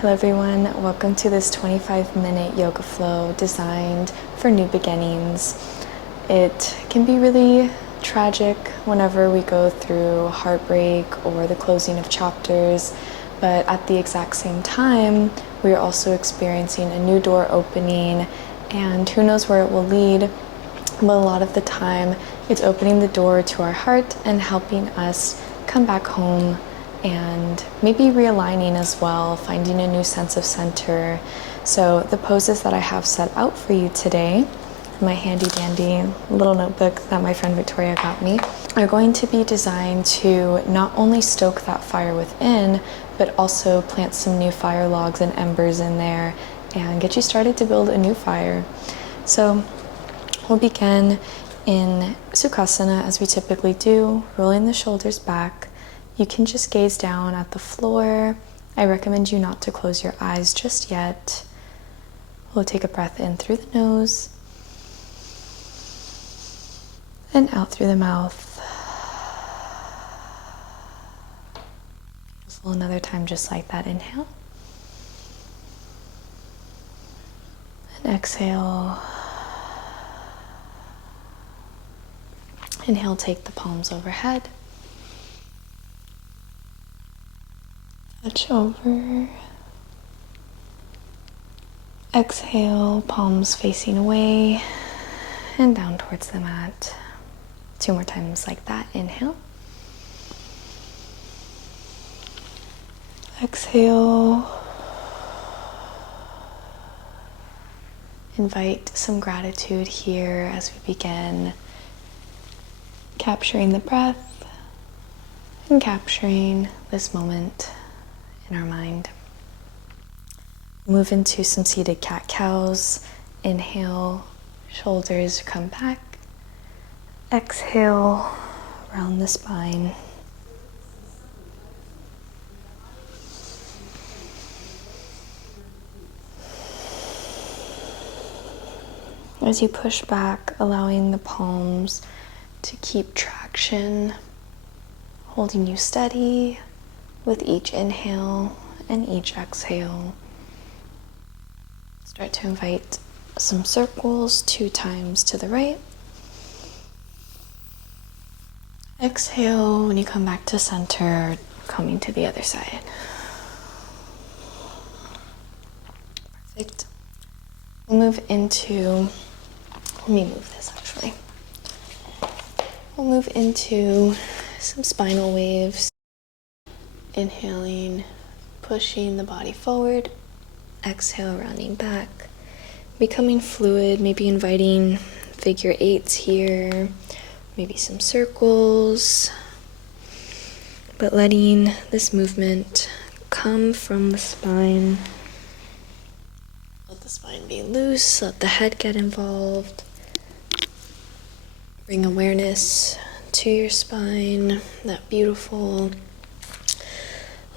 Hello everyone, welcome to this 25-minute yoga flow designed for new beginnings. It can be really tragic whenever we go through heartbreak or the closing of chapters, but at the exact same time, we are also experiencing a new door opening, and who knows where it will lead, but a lot of the time it's opening the door to our heart and helping us come back home and maybe realigning as well, finding a new sense of center. So the poses that I have set out for you today, my handy dandy little notebook that my friend Victoria got me, are going to be designed to not only stoke that fire within, but also plant some new fire logs and embers in there and get you started to build a new fire. So we'll begin in Sukhasana as we typically do, rolling the shoulders back. You can just gaze down at the floor. I recommend you not to close your eyes just yet. We'll take a breath in through the nose and out through the mouth. Beautiful. Another time just like that. Inhale. And exhale. Inhale, take the palms overhead. Touch over. Exhale, palms facing away and down towards the mat. 2 more times like that. Inhale. Exhale. Invite some gratitude here as we begin capturing the breath and capturing this moment in our mind. Move into some seated cat-cows. Inhale, shoulders come back. Exhale, round the spine. As you push back, allowing the palms to keep traction, holding you steady with each inhale and each exhale. Start to invite some circles 2 times to the right. Exhale when you come back to center, coming to the other side. Perfect. We'll move into, let me move this actually. We'll move into some spinal waves. Inhaling, pushing the body forward. Exhale, rounding back. Becoming fluid, maybe inviting figure 8s here. Maybe some circles. But letting this movement come from the spine. Let the spine be loose. Let the head get involved. Bring awareness to your spine. That beautiful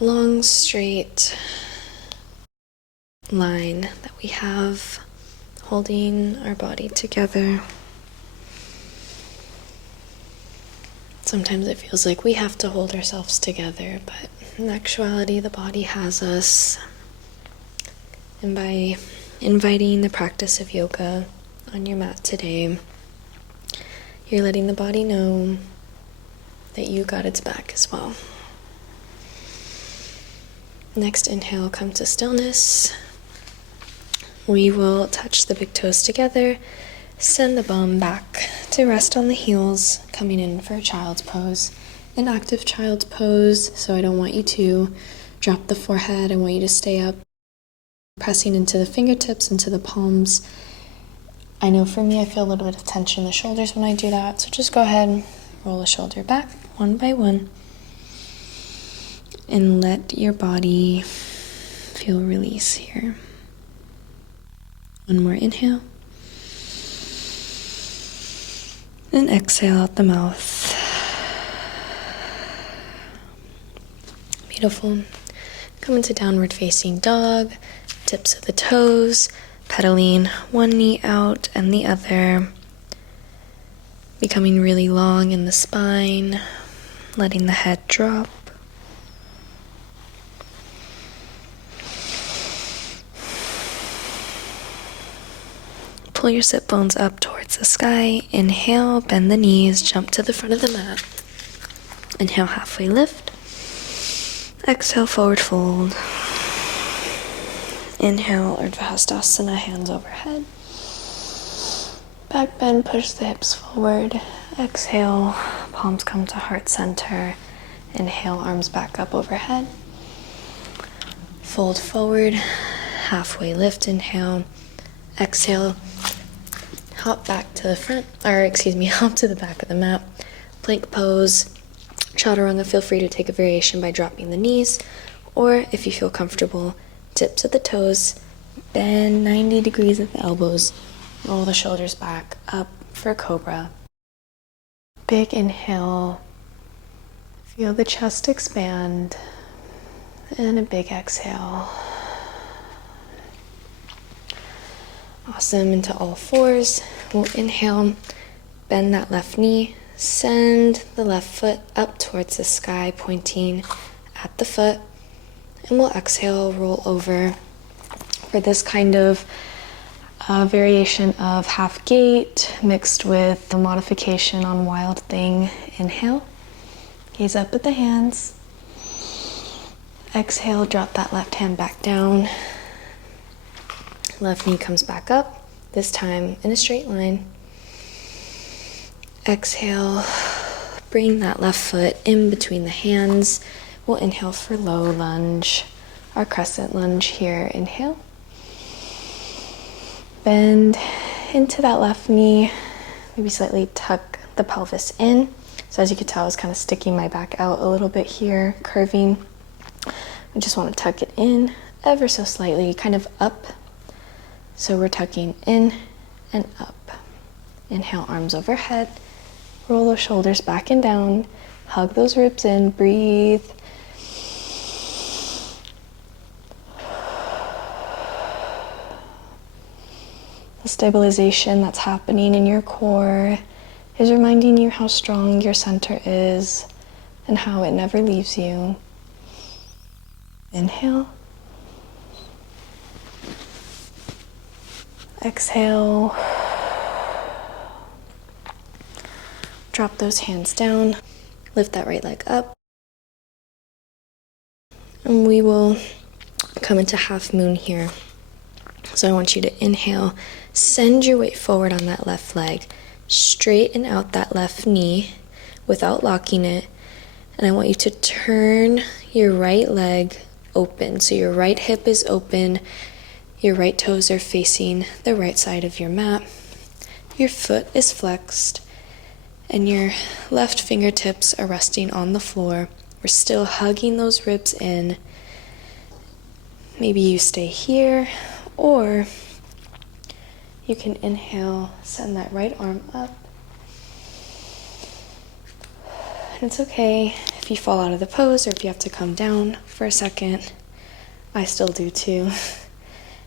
long, straight line that we have holding our body together. Sometimes it feels like we have to hold ourselves together, but in actuality, the body has us. And by inviting the practice of yoga on your mat today, you're letting the body know that you got its back as well. Next inhale, come to stillness. We will touch the big toes together, send the bum back to rest on the heels, coming in for a child's pose, an active child's pose. So I don't want you to drop the forehead. I want you to stay up, pressing into the fingertips, into the palms. I know for me, I feel a little bit of tension in the shoulders when I do that. So just go ahead, roll a shoulder back one by one. And let your body feel release here. One more inhale. And exhale out the mouth. Beautiful. Come into downward facing dog. Tips of the toes. Pedaling one knee out and the other. Becoming really long in the spine. Letting the head drop. Pull your sit bones up towards the sky. Inhale, bend the knees, jump to the front of the mat. Inhale, halfway lift. Exhale, forward fold. Inhale, Urdhva Hastasana, hands overhead. Back bend, push the hips forward. Exhale, palms come to heart center. Inhale, arms back up overhead. Fold forward, halfway lift, inhale. Exhale, hop back to the front, hop to the back of the mat. Plank pose, chaturanga, feel free to take a variation by dropping the knees, or if you feel comfortable, tips at the toes, bend 90 degrees at the elbows, roll the shoulders back, up for cobra. Big inhale, feel the chest expand, and a big exhale. Awesome, into all fours. We'll inhale, bend that left knee, send the left foot up towards the sky, pointing at the foot, and we'll exhale, roll over for this kind of variation of half gate mixed with the modification on wild thing. Inhale, gaze up at the hands. Exhale, drop that left hand back down. Left knee comes back up, this time in a straight line. Exhale, bring that left foot in between the hands. We'll inhale for low lunge, our crescent lunge here. Inhale. Bend into that left knee, maybe slightly tuck the pelvis in. So as you can tell, I was kind of sticking my back out a little bit here, curving. We just want to tuck it in ever so slightly, kind of up. So we're tucking in and up. Inhale, arms overhead. Roll those shoulders back and down. Hug those ribs in. Breathe. The stabilization that's happening in your core is reminding you how strong your center is and how it never leaves you. Inhale. Exhale. Drop those hands down. Lift that right leg up. And we will come into half moon here. So I want you to inhale, send your weight forward on that left leg, straighten out that left knee without locking it. And I want you to turn your right leg open. So your right hip is open. Your right toes are facing the right side of your mat. Your foot is flexed, and your left fingertips are resting on the floor. We're still hugging those ribs in. Maybe you stay here, or you can inhale, send that right arm up. And it's okay if you fall out of the pose or if you have to come down for a second. I still do too.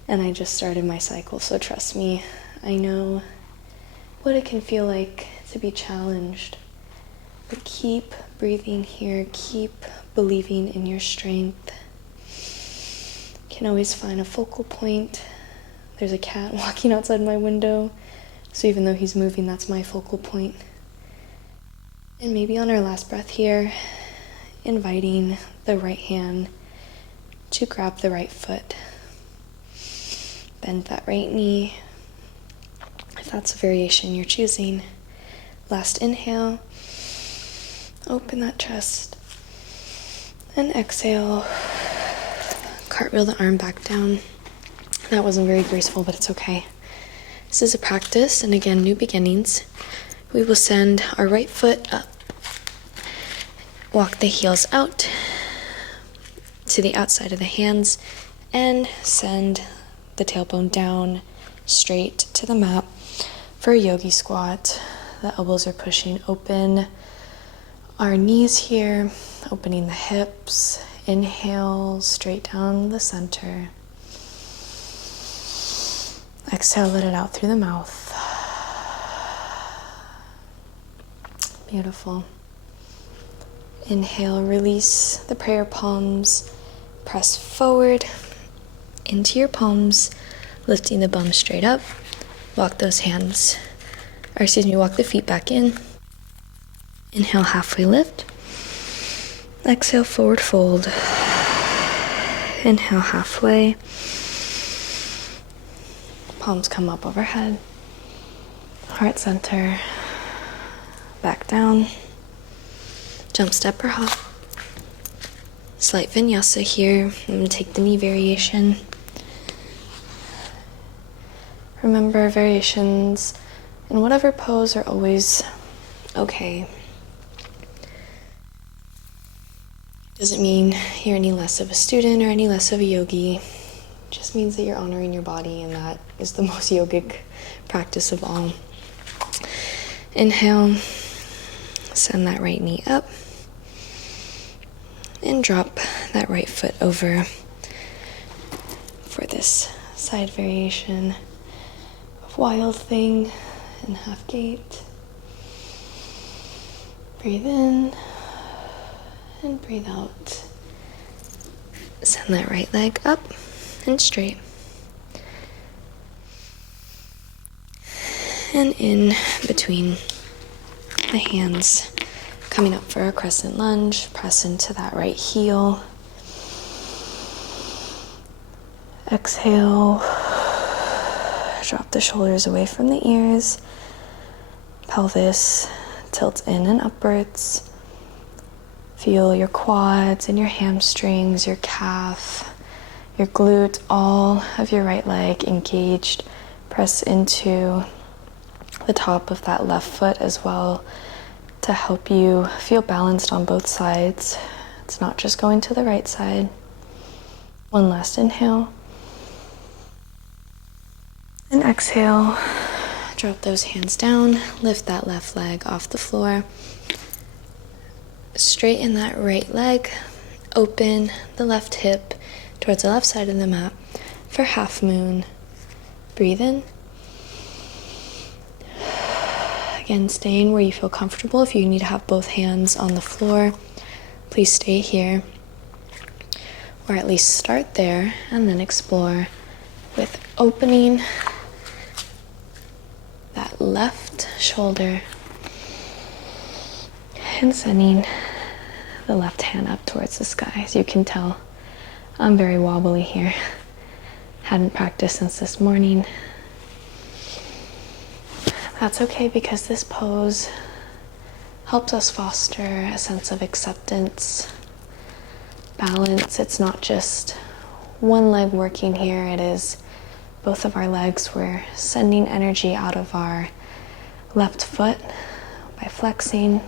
And I just started my cycle, so trust me, I know what it can feel like to be challenged. But keep breathing here, keep believing in your strength. You can always find a focal point. There's a cat walking outside my window, so even though he's moving, that's my focal point. And maybe on our last breath here, inviting the right hand to grab the right foot. Bend that right knee, if that's a variation you're choosing. Last inhale, open that chest, and exhale, cartwheel the arm back down. That wasn't very graceful, but it's okay. This is a practice, and again, new beginnings. We will send our right foot up, walk the heels out to the outside of the hands, and send the tailbone down straight to the mat for a yogi squat. The elbows are pushing open our knees here, opening the hips. Inhale, straight down the center. Exhale, let it out through the mouth. Beautiful. Inhale, release the prayer palms. Press forward into your palms, lifting the bum straight up. Walk those hands, or excuse me, walk the feet back in. Inhale, halfway lift. Exhale, forward fold. Inhale, halfway. Palms come up overhead. Heart center. Back down. Jump, step, or hop. Slight vinyasa here. I'm going to take the knee variation. Remember, variations in whatever pose are always okay. Doesn't mean you're any less of a student or any less of a yogi. It just means that you're honoring your body, and that is the most yogic practice of all. Inhale, send that right knee up, and drop that right foot over for this side variation of Wild Thing and Half Gate. Breathe in and breathe out. Send that right leg up and straight. And in between the hands, coming up for a crescent lunge, press into that right heel. Exhale, drop the shoulders away from the ears. Pelvis tilts in and upwards. Feel your quads and your hamstrings, your calf, your glute, all of your right leg engaged. Press into the top of that left foot as well to help you feel balanced on both sides. It's not just going to the right side. One last inhale. And exhale. Drop those hands down. Lift that left leg off the floor. Straighten that right leg. Open the left hip towards the left side of the mat for half moon. Breathe in. Again, staying where you feel comfortable. If you need to have both hands on the floor, please stay here. Or at least start there and then explore with opening that left shoulder and sending the left hand up towards the sky. As you can tell, I'm very wobbly here. Hadn't practiced since this morning. That's okay, because this pose helps us foster a sense of acceptance, balance. It's not just one leg working here, it is both of our legs. We're sending energy out of our left foot by flexing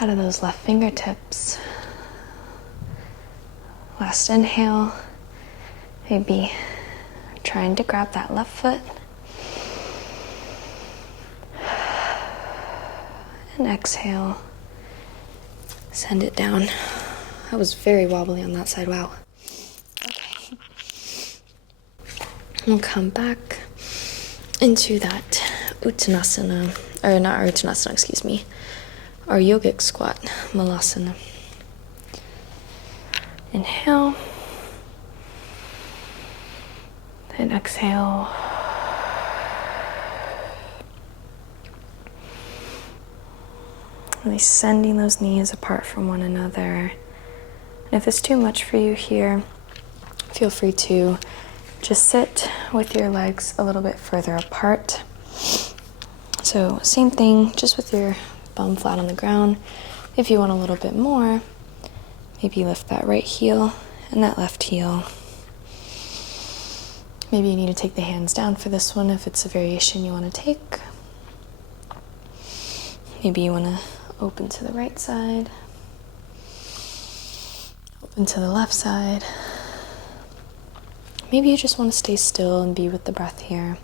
out of those left fingertips. Last inhale, maybe trying to grab that left foot. And exhale, send it down. I was very wobbly on that side, wow. Okay. We'll come back into that Uttanasana, or not our Uttanasana, excuse me, our yogic squat, Malasana. Inhale. And exhale. Really sending those knees apart from one another. And if it's too much for you here, feel free to just sit with your legs a little bit further apart. So same thing, just with your bum flat on the ground. If you want a little bit more, maybe lift that right heel and that left heel. Maybe you need to take the hands down for this one if it's a variation you want to take. Maybe you want to open to the right side, open to the left side. Maybe you just want to stay still and be with the breath here.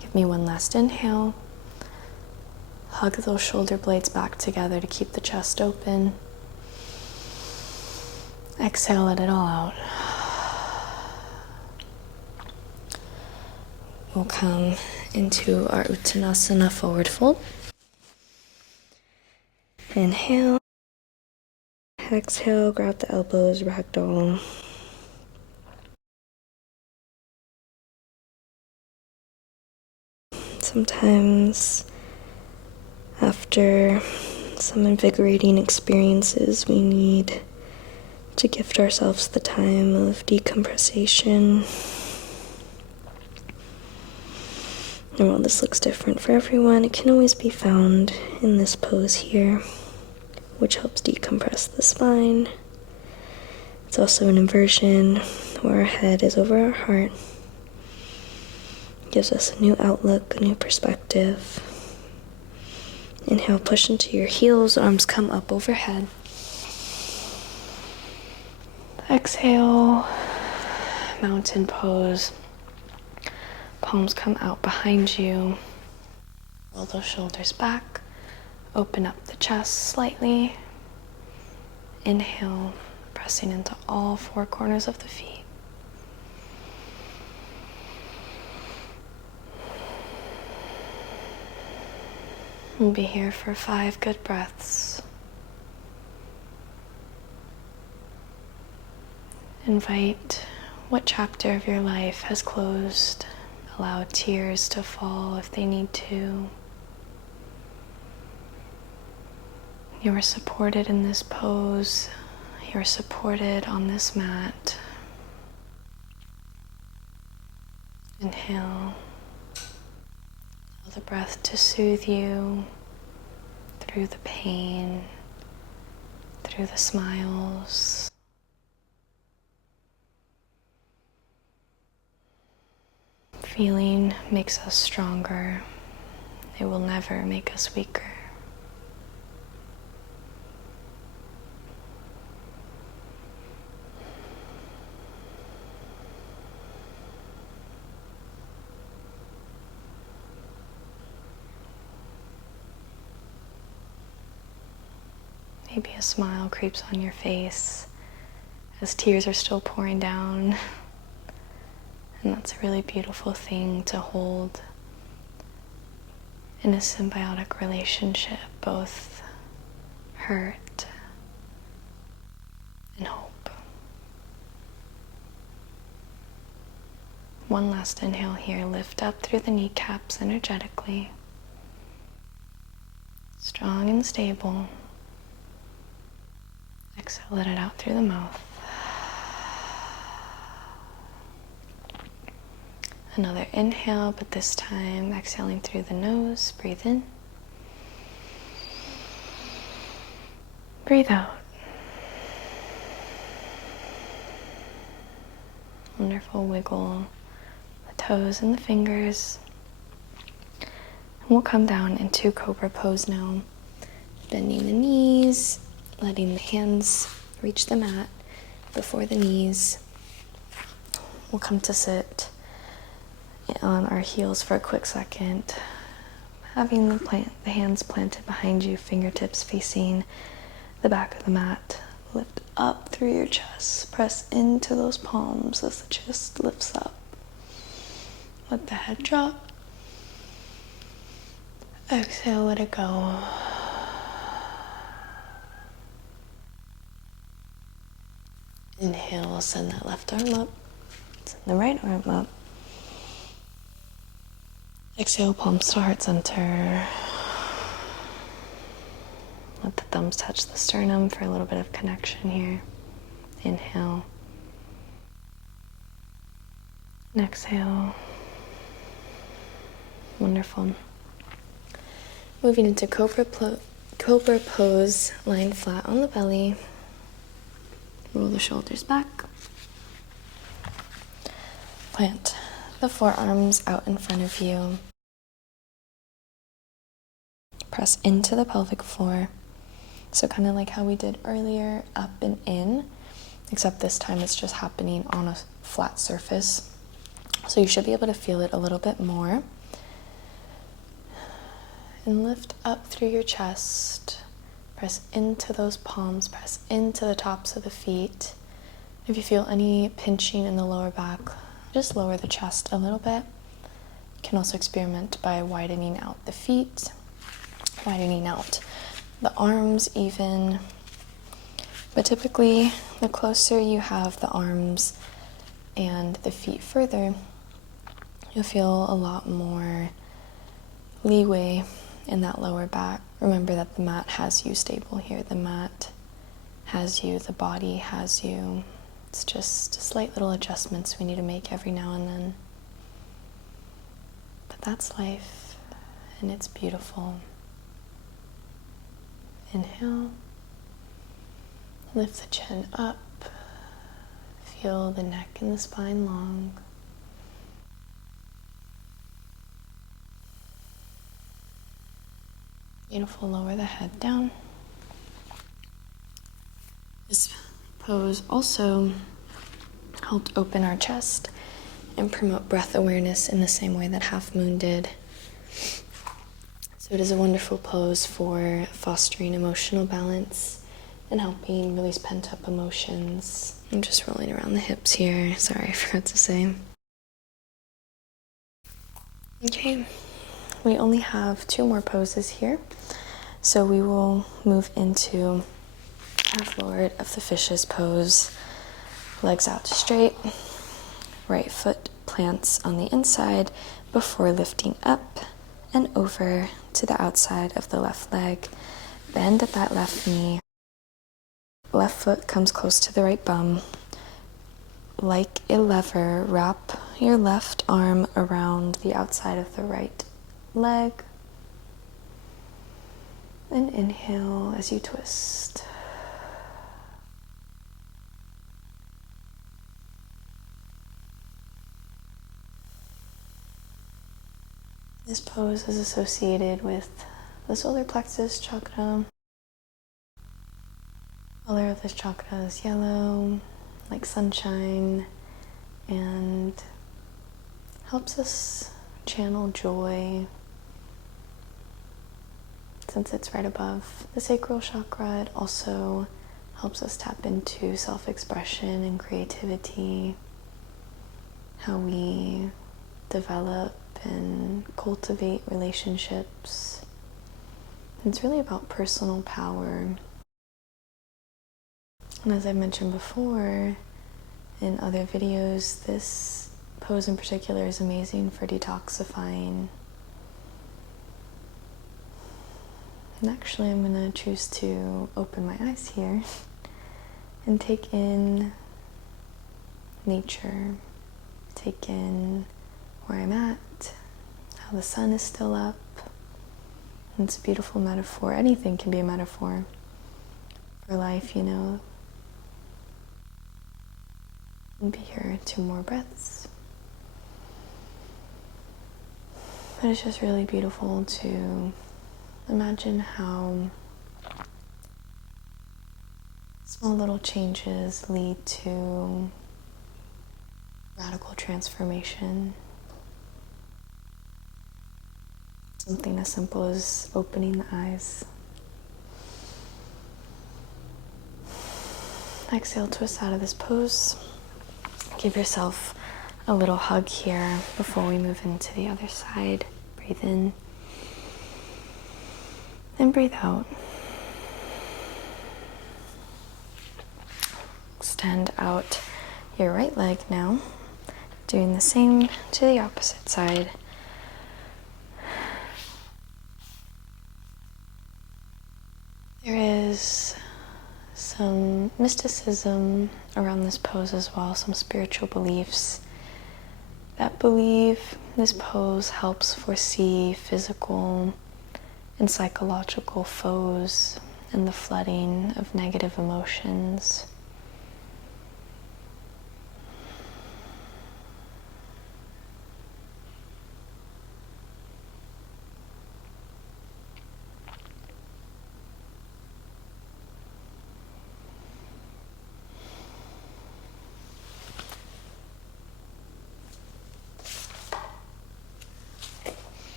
Give me one last inhale. Hug those shoulder blades back together to keep the chest open. Exhale, let it all out. We'll come into our Uttanasana forward fold. Inhale. Exhale, grab the elbows, ragdoll. Sometimes after some invigorating experiences, we need to gift ourselves the time of decompression. And while this looks different for everyone, it can always be found in this pose here, which helps decompress the spine. It's also an inversion where our head is over our heart. Gives us a new outlook, a new perspective. Inhale, push into your heels, arms come up overhead. Exhale, mountain pose. Palms come out behind you. Roll those shoulders back. Open up the chest slightly. Inhale, pressing into all four corners of the feet. We'll be here for 5 good breaths. Invite what chapter of your life has closed. Allow tears to fall if they need to. You are supported in this pose. You are supported on this mat. Inhale. Allow the breath to soothe you through the pain, through the smiles. Feeling makes us stronger. It will never make us weaker. Maybe a smile creeps on your face as tears are still pouring down. And that's a really beautiful thing to hold in a symbiotic relationship, both hurt and hope. One last inhale here, lift up through the kneecaps energetically. Strong and stable. Exhale, let it out through the mouth. Another inhale, but this time exhaling through the nose. Breathe in. Breathe out. Wonderful wiggle the toes and the fingers. And we'll come down into cobra pose now. Bending the knees, letting the hands reach the mat before the knees. We'll come to sit on our heels for a quick second, having the hands planted behind you, fingertips facing the back of the mat. Lift up through your chest, press into those palms as the chest lifts up. Let the head drop. Exhale, let it go. Inhale, send that left arm up, send the right arm up. Exhale, palms to heart center. Let the thumbs touch the sternum for a little bit of connection here. Inhale. And exhale. Wonderful. Moving into cobra pose, lying flat on the belly. Roll the shoulders back. Plant the forearms out in front of you. Press into the pelvic floor. So kind of like how we did earlier, up and in, except this time it's just happening on a flat surface. So you should be able to feel it a little bit more. And lift up through your chest. Press into those palms, press into the tops of the feet. If you feel any pinching in the lower back, just lower the chest a little bit. You can also experiment by widening out the feet, widening out the arms even. But typically, the closer you have the arms and the feet further, you'll feel a lot more leeway in that lower back. Remember that the mat has you stable here. The mat has you, the body has you. It's just slight little adjustments we need to make every now and then. But that's life, and it's beautiful. Inhale. Lift the chin up. Feel the neck and the spine long. Beautiful. Lower the head down. This pose also helped open our chest and promote breath awareness in the same way that Half Moon did. So it is a wonderful pose for fostering emotional balance and helping release pent-up emotions. I'm just rolling around the hips here. Sorry, I forgot to say. Okay, we only have 2 more poses here. So we will move into half forward of the fishes pose. Legs out straight. Right foot plants on the inside before lifting up and over to the outside of the left leg. Bend at that left knee. Left foot comes close to the right bum. Like a lever, wrap your left arm around the outside of the right leg. And inhale as you twist. This pose is associated with the solar plexus chakra. Color of this chakra is yellow, like sunshine, and helps us channel joy. Since it's right above the sacral chakra, it also helps us tap into self-expression and creativity, how we develop and cultivate relationships. It's really about personal power. And as I've mentioned before in other videos, this pose in particular is amazing for detoxifying. And actually, I'm going to choose to open my eyes here and take in nature, take in where I'm at, how the sun is still up. And it's a beautiful metaphor. Anything can be a metaphor for life, you know. We'll be here 2 more breaths. But it's just really beautiful to imagine how small little changes lead to radical transformation. Something as simple as opening the eyes. Exhale, twist out of this pose. Give yourself a little hug here before we move into the other side. Breathe in and breathe out. Extend out your right leg now, doing the same to the opposite side. There is some mysticism around this pose as well, some spiritual beliefs that believe this pose helps foresee physical and psychological foes and the flooding of negative emotions.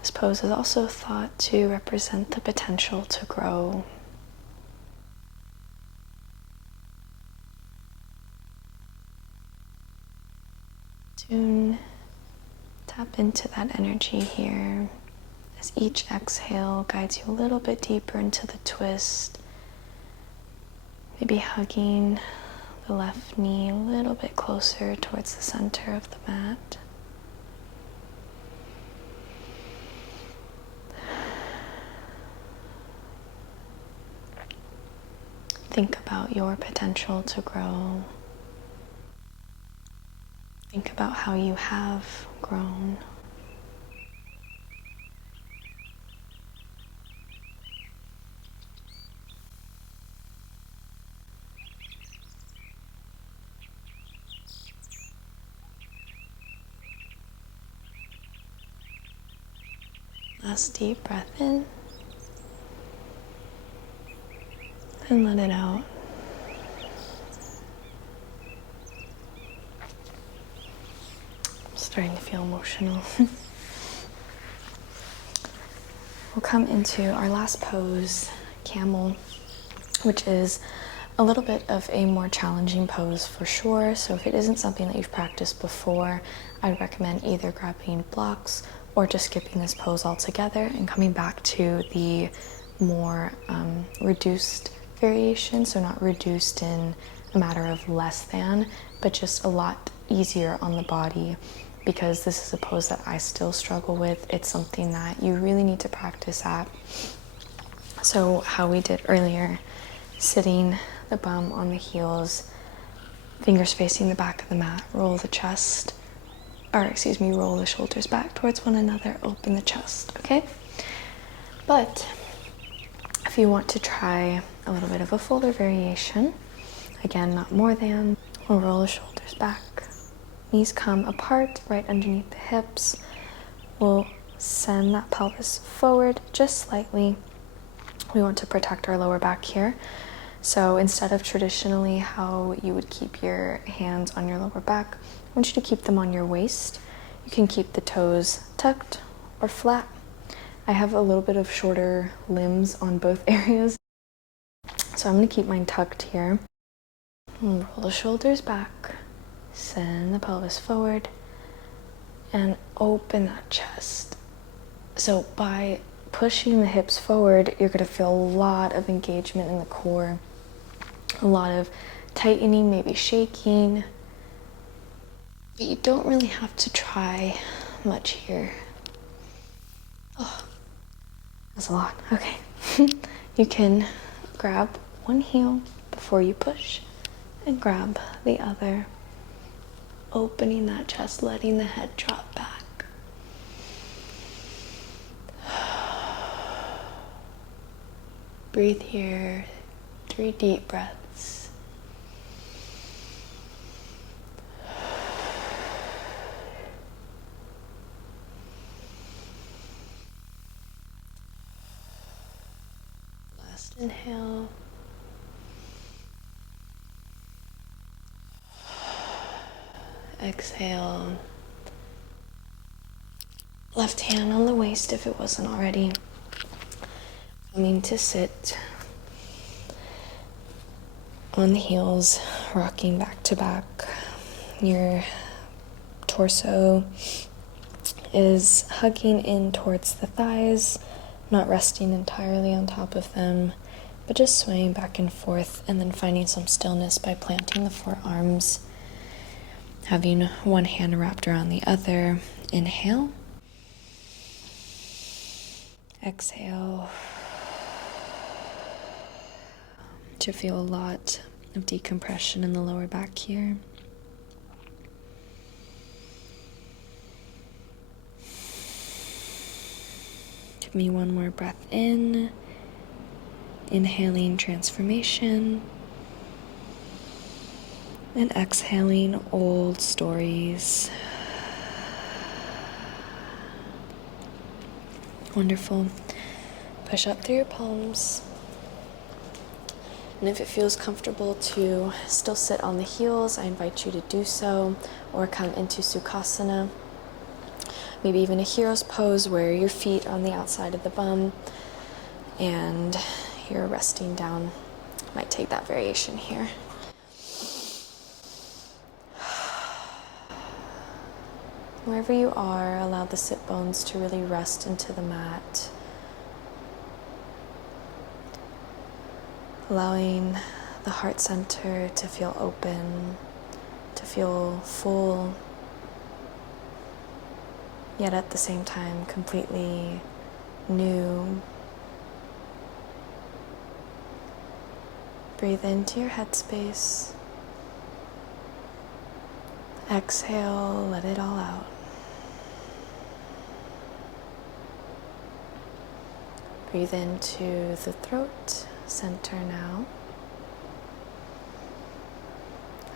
This pose is also thought to represent the potential to grow. Tap into that energy here as each exhale guides you a little bit deeper into the twist, maybe hugging the left knee a little bit closer towards the center of the mat. Think about your potential to grow. Think about how you have grown. Last deep breath in and let it out. I'm starting to feel emotional. We'll come into our last pose, Camel, which is a little bit of a more challenging pose for sure. So if it isn't something that you've practiced before, I'd recommend either grabbing blocks or just skipping this pose altogether and coming back to the more reduced variation. So not reduced in a matter of less than, but just a lot easier on the body, because this is a pose that I still struggle with. It's something that you really need to practice at. So how we did earlier, sitting the bum on the heels, fingers facing the back of the mat, roll the chest, roll the shoulders back towards one another, open the chest, okay? But if you want to try a little bit of a fuller variation, again, not more than, we'll roll the shoulders back, knees come apart right underneath the hips. We'll send that pelvis forward just slightly. We want to protect our lower back here. So instead of traditionally how you would keep your hands on your lower back, I want you to keep them on your waist. You can keep the toes tucked or flat. I have a little bit of shorter limbs on both areas, so I'm going to keep mine tucked here. Roll the shoulders back, send the pelvis forward, and open that chest. So by pushing the hips forward, you're going to feel a lot of engagement in the core, a lot of tightening, maybe shaking. But you don't really have to try much here. Oh, that's a lot. Okay. You can grab one heel before you push and grab the other, opening that chest, letting the head drop back. Breathe here, 3 deep breaths. Last inhale. Exhale. Left hand on the waist if it wasn't already. Coming to sit on the heels, rocking back to back. Your torso is hugging in towards the thighs, not resting entirely on top of them, but just swaying back and forth, and then finding some stillness by planting the forearms, having one hand wrapped around the other. Inhale. Exhale. To feel a lot of decompression in the lower back here. Give me one more breath in. Inhaling transformation. And exhaling old stories. Wonderful. Push up through your palms. And if it feels comfortable to still sit on the heels, I invite you to do so, or come into Sukhasana. Maybe even a hero's pose where your feet are on the outside of the bum and you're resting down. Might take that variation here. Wherever you are, allow the sit bones to really rest into the mat. Allowing the heart center to feel open, to feel full, yet at the same time completely new. Breathe into your headspace. Exhale, let it all out. Breathe into the throat center now.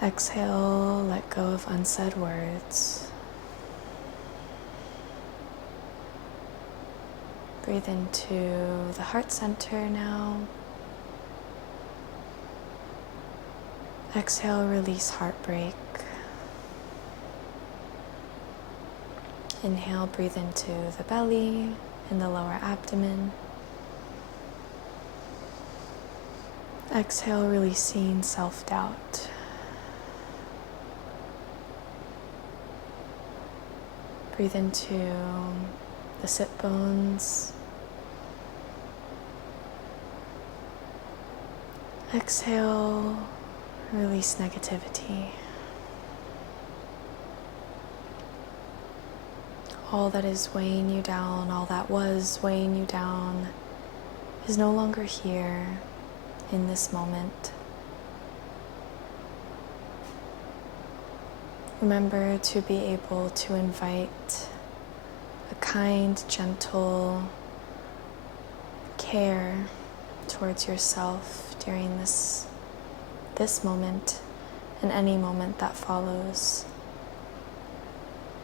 Exhale, let go of unsaid words. Breathe into the heart center now. Exhale, release heartbreak. Inhale, breathe into the belly and the lower abdomen. Exhale, releasing self-doubt. Breathe into the sit bones. Exhale, release negativity. All that is weighing you down, all that was weighing you down, is no longer here in this moment. Remember to be able to invite a kind, gentle care towards yourself during this moment and any moment that follows.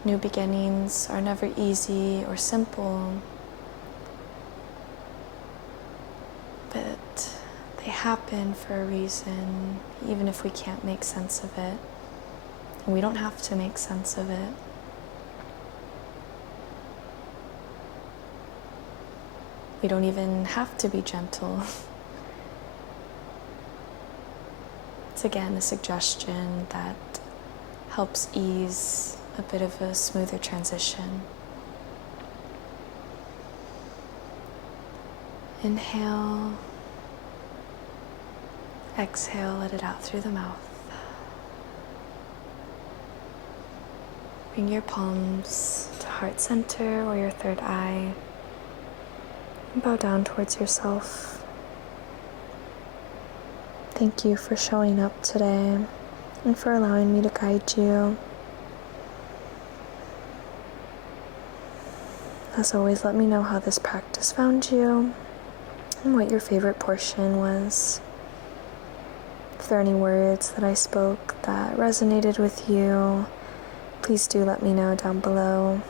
New beginnings are never easy or simple, but they happen for a reason, even if we can't make sense of it. And we don't have to make sense of it. We don't even have to be gentle. It's again a suggestion that helps ease a bit of a smoother transition. Inhale. Exhale, let it out through the mouth. Bring your palms to heart center or your third eye. And bow down towards yourself. Thank you for showing up today and for allowing me to guide you. As always, let me know how this practice found you and what your favorite portion was. If there are any words that I spoke that resonated with you, please do let me know down below.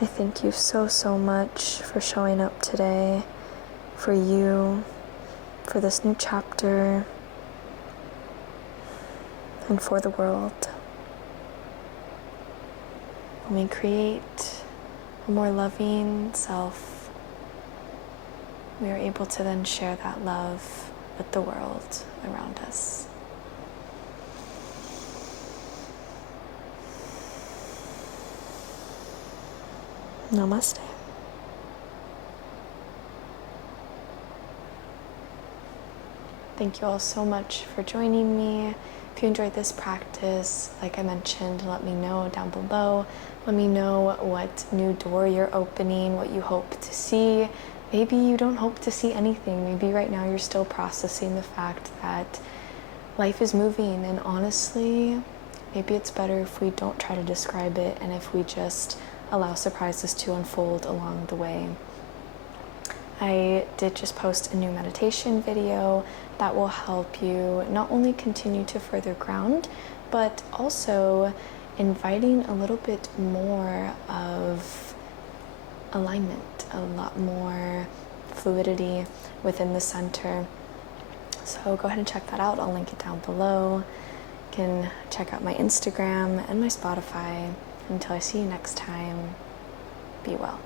I thank you so much for showing up today, for you, for this new chapter, and for the world. When we create a more loving self, we are able to then share that love with the world around us. Namaste. Thank you all so much for joining me. If you enjoyed this practice, like I mentioned, let me know down below. Let me know what new door you're opening, what you hope to see. Maybe you don't hope to see anything. Maybe right now you're still processing the fact that life is moving, and honestly, maybe it's better if we don't try to describe it and if we just allow surprises to unfold along the way. I did just post a new meditation video that will help you not only continue to further ground, but also inviting a little bit more of alignment, a lot more fluidity within the center. So go ahead and check that out. I'll link it down below. You can check out my Instagram and my Spotify. Until I see you next time, be well.